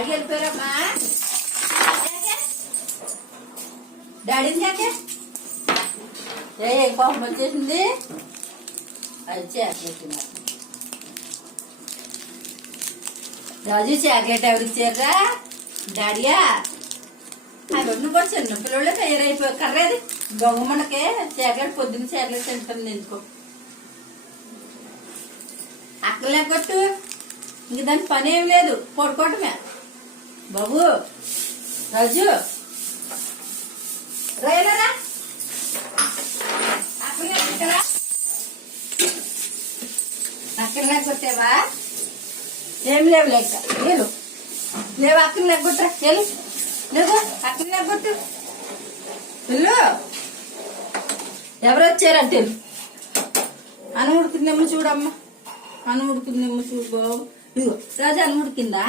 యాడికి వెళ్ళిపోయారమ్మా? డాడీని చాకే ఏం కోపం వచ్చేసింది? అది చాక్లెట్ రాజు చాక్లెట్ ఎవరికి చేరరా? డాడీయా అవన్నీ కూడా చిన్న పిల్లలే తయారైపోయి కర్రేది దొంగమ్మనకే చాక్లెట్ పొద్దున్న చాక్లెట్ తింటుంది ఎందుకో. అక్కడ లేకొట్టు ఇంక దాని పని ఏమి లేదు పడుకోవటమే. బాబు రాజు రైలరా అక్కడ లేకొట్టావా? ఏం లేవు లేక లేవు లేవు అక్కడ లేకొట్టరా వెళ్ళు లేదు అక్కడ లేకొట్టు వెళ్ళు. ఎవరు వచ్చారంటే అన్నం ఉడుకుందేమో చూడమ్మా, అన్నం ఉడుకుందేమో చూడు బాబు. ఇదిగో రాజు అన్నం ఉడికిందా?